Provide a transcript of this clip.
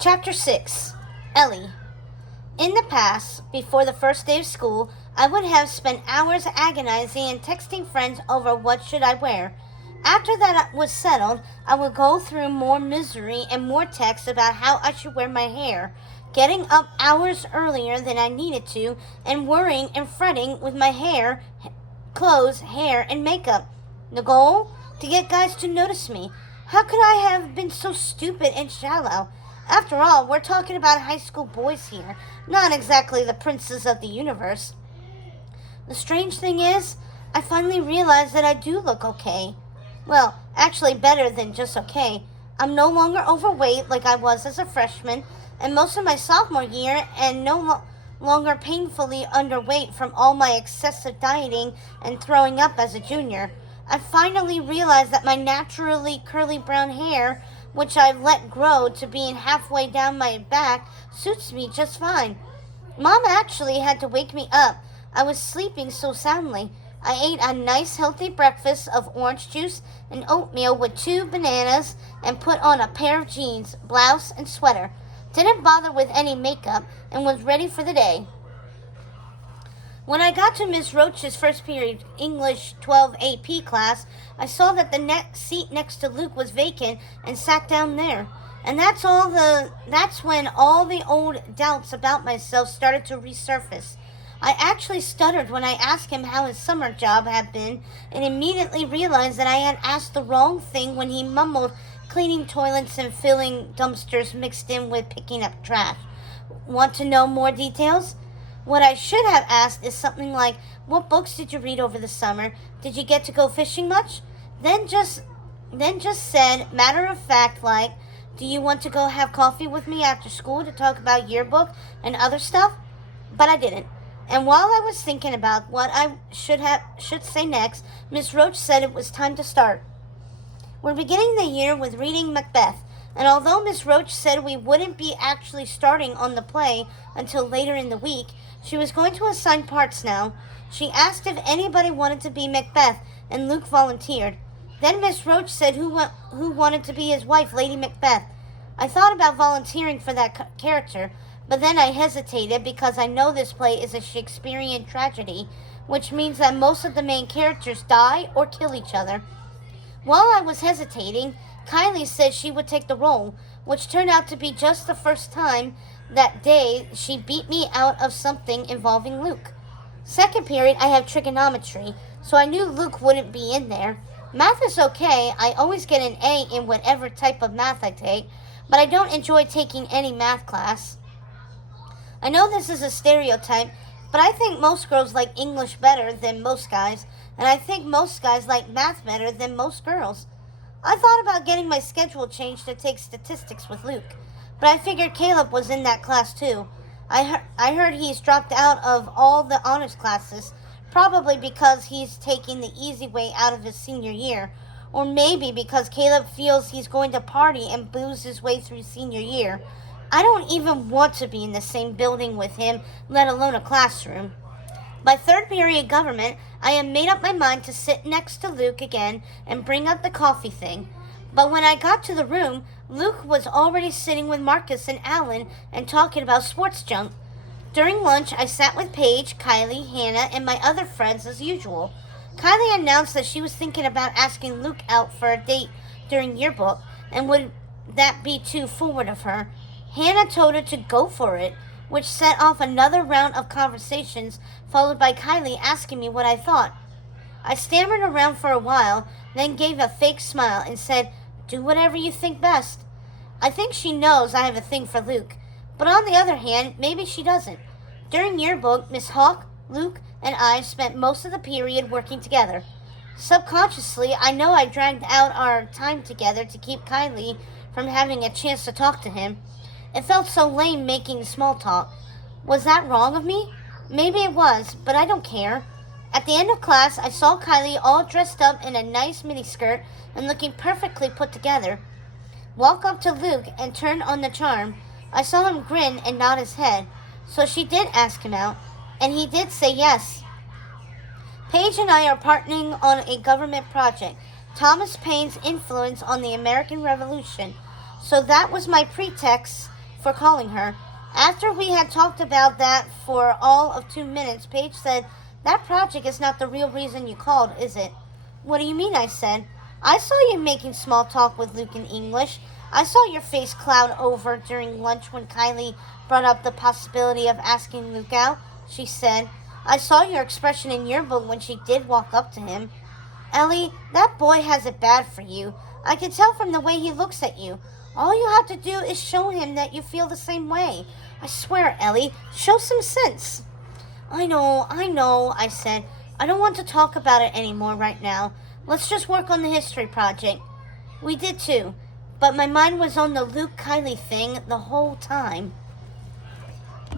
Chapter 6. Ellie. In the past, before the first day of school, I would have spent hours agonizing and texting friends over what should I wear. After that was settled, I would go through more misery and more texts about how I should wear my hair, getting up hours earlier than I needed to, and worrying and fretting with my hair, clothes, hair, and makeup. The goal? To get guys to notice me. How could I have been so stupid and shallow? After all, we're talking about high school boys here, not exactly the princes of the universe. The strange thing is, I finally realized that I do look okay. Well, actually better than just okay. I'm no longer overweight like I was as a freshman, and most of my sophomore year, and no longer painfully underweight from all my excessive dieting and throwing up as a junior. I finally realized that my naturally curly brown hair, which I've let grow to being halfway down my back, suits me just fine. Mom actually had to wake me up. I was sleeping so soundly. I ate a nice healthy breakfast of orange juice and oatmeal with 2 bananas and put on a pair of jeans, blouse, and sweater. Didn't bother with any makeup and was ready for the day. When I got to Miss Roach's first period English 12 AP class, I saw that the seat next to Luke was vacant and sat down there. And that's when all the old doubts about myself started to resurface. I actually stuttered when I asked him how his summer job had been, and immediately realized that I had asked the wrong thing when he mumbled cleaning toilets and filling dumpsters mixed in with picking up trash. Want to know more details? What I should have asked is something like, what books did you read over the summer? Did you get to go fishing much? Then just said, matter of fact, like, do you want to go have coffee with me after school to talk about yearbook and other stuff? But I didn't. And while I was thinking about what I should say next, Miss Roach said it was time to start. We're beginning the year with reading Macbeth, and although Miss Roach said we wouldn't be actually starting on the play until later in the week, she was going to assign parts now. She asked if anybody wanted to be Macbeth, and Luke volunteered. Then Miss Roach said who wanted to be his wife, Lady Macbeth. I thought about volunteering for that character, but then I hesitated because I know this play is a Shakespearean tragedy, which means that most of the main characters die or kill each other. While I was hesitating, Kylie said she would take the role, which turned out to be just the first time that day she beat me out of something involving Luke. Second period, I have trigonometry, so I knew Luke wouldn't be in there. Math is okay. I always get an A in whatever type of math I take, but I don't enjoy taking any math class. I know this is a stereotype, but I think most girls like English better than most guys, and I think most guys like math better than most girls. I thought about getting my schedule changed to take statistics with Luke, but I figured Caleb was in that class too. I heard he's dropped out of all the honors classes, probably because he's taking the easy way out of his senior year, or maybe because Caleb feels he's going to party and booze his way through senior year. I don't even want to be in the same building with him, let alone a classroom. By third period government, I had made up my mind to sit next to Luke again and bring up the coffee thing. But when I got to the room, Luke was already sitting with Marcus and Alan and talking about sports junk. During lunch, I sat with Paige, Kylie, Hannah, and my other friends as usual. Kylie announced that she was thinking about asking Luke out for a date during yearbook, and would that be too forward of her? Hannah told her to go for it, which set off another round of conversations, followed by Kylie asking me what I thought. I stammered around for a while, then gave a fake smile and said, do whatever you think best. I think she knows I have a thing for Luke, but on the other hand, maybe she doesn't. During yearbook, Miss Hawk, Luke, and I spent most of the period working together. Subconsciously, I know I dragged out our time together to keep Kylie from having a chance to talk to him. It felt so lame making small talk. Was that wrong of me? Maybe it was, but I don't care. At the end of class, I saw Kylie all dressed up in a nice miniskirt and looking perfectly put together. Walk up to Luke and turn on the charm. I saw him grin and nod his head, so she did ask him out, and he did say yes. Paige and I are partnering on a government project, Thomas Paine's influence on the American Revolution. So that was my pretext for calling her. After we had talked about that for all of 2 minutes, Paige said, "That project is not the real reason you called, is it?" "What do you mean?" I said. "I saw you making small talk with Luke in English. I saw your face cloud over during lunch when Kylie brought up the possibility of asking Luke out," she said. "I saw your expression in yearbook when she did walk up to him." "Ellie, that boy has it bad for you. I can tell from the way he looks at you. All you have to do is show him that you feel the same way. I swear, Ellie, show some sense." I know, I said. "I don't want to talk about it anymore right now. Let's just work on the history project." We did too, but my mind was on the Luke Kylie thing the whole time.